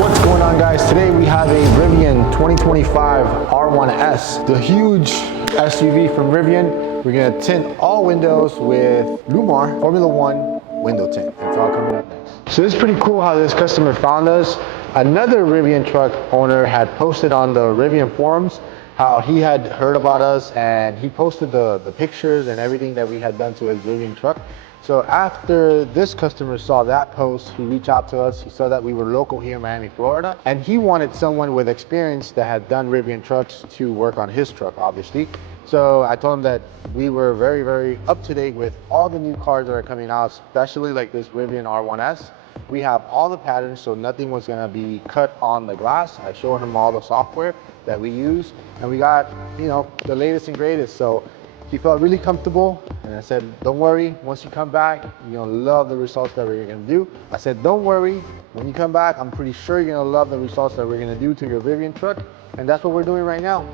What's going on, guys? Today we have a Rivian 2025 R1S, the huge SUV from Rivian. We're gonna tint all windows with LLumar FormulaOne window tint. It's all coming up next. So it's pretty cool how this customer found us. Another Rivian truck owner had posted on the Rivian forums how he had heard about us, and he posted the pictures and everything that we had done to his Rivian truck. So after this customer saw that post, he reached out to us. He saw that we were local here in Miami, Florida, and he wanted someone with experience that had done Rivian trucks to work on his truck, obviously. So I told him that we were very, very up to date with all the new cars that are coming out, especially like this Rivian R1S. We have all the patterns, so nothing was gonna be cut on the glass. I showed him all the software that we use, and we got, you know, the latest and greatest. So he felt really comfortable, and I said, don't worry, once you come back, you're gonna love the results that we're gonna do. I said, don't worry, when you come back, I'm pretty sure you're gonna love the results that we're gonna do to your Rivian truck, and that's what we're doing right now.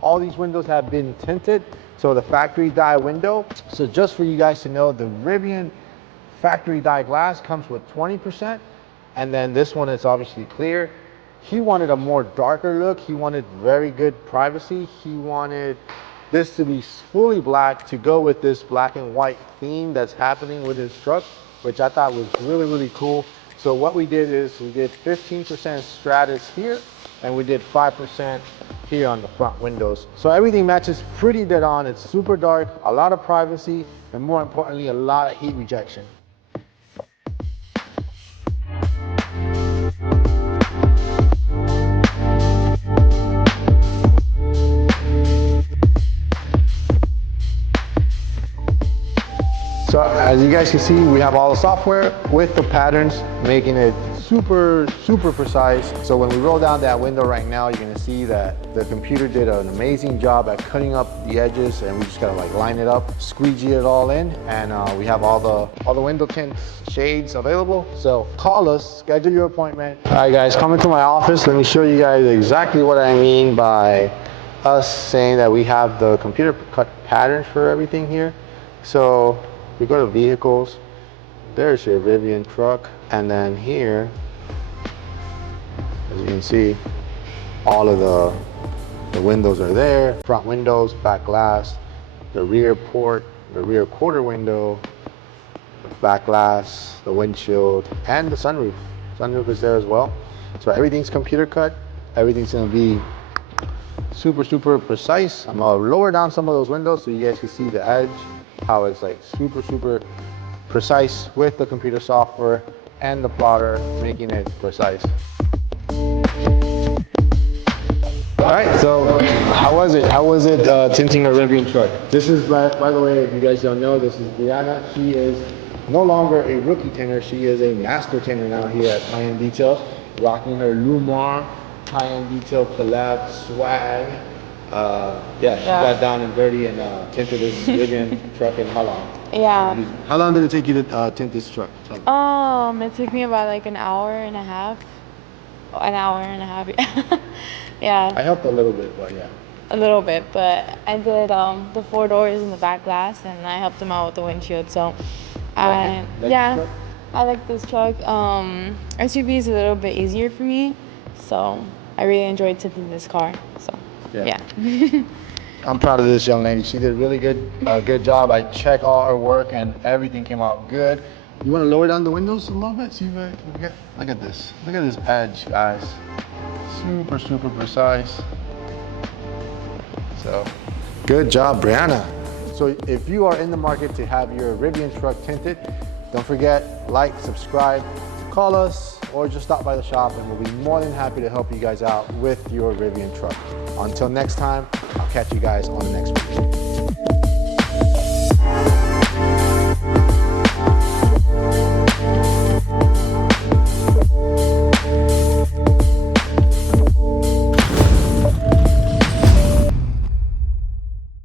All these windows have been tinted, so the factory dye window. So just for you guys to know, the Rivian factory dye glass comes with 20%, and then this one is obviously clear. He wanted a more darker look. He wanted very good privacy. He wanted this to be fully black to go with this black and white theme that's happening with his truck, which I thought was really, really cool. So what we did is we did 15% Stratus here, and we did 5% here on the front windows. So everything matches pretty dead on. It's super dark, a lot of privacy, and more importantly, a lot of heat rejection. So as you guys can see, we have all the software with the patterns, making it super, super precise. So when we roll down that window right now, you're gonna see that the computer did an amazing job at cutting up the edges, and we just gotta like line it up, squeegee it all in, and we have all the window tint shades available. So call us, schedule your appointment. All right, guys, come into my office. Let me show you guys exactly what I mean by us saying that we have the computer cut patterns for everything here. So we go to vehicles, there's your Rivian truck, and then here, as you can see, all of the windows are there. Front windows, back glass, the rear port, the rear quarter window, the back glass, the windshield, and the sunroof. Sunroof is there as well. So everything's computer cut. Everything's gonna be super, super precise. I'm gonna lower down some of those windows so you guys can see the edge, how it's like super, super precise with the computer software and the plotter, making it precise. All right, so how was it? How was it tinting a Rivian truck? This is, by the way, if you guys don't know, this is Brianna. She is no longer a rookie tinter. She is a master tinter now here at High-End Detail, rocking her LLumar High-End Detail collab swag. She got down and dirty and tinted this Rivian truck in how long? Yeah. How long did it take you to tint this truck? It took me about like an hour and a half. Yeah. I helped a little bit, but yeah. A little bit, but I did the 4 doors and the back glass, and I helped him out with the windshield. So, I like this truck. SUV is a little bit easier for me, so I really enjoyed tinting this car. So, yeah. I'm proud of this young lady. She did a really good job. I checked all her work and everything came out good. You want to lower down the windows a little bit? See if I can get, look at this. Look at this edge, guys. Super, super precise. So, good job, Brianna. So if you are in the market to have your Rivian truck tinted, don't forget, like, subscribe, call us, or just stop by the shop and we'll be more than happy to help you guys out with your Rivian truck. Until next time, I'll catch you guys on the next video.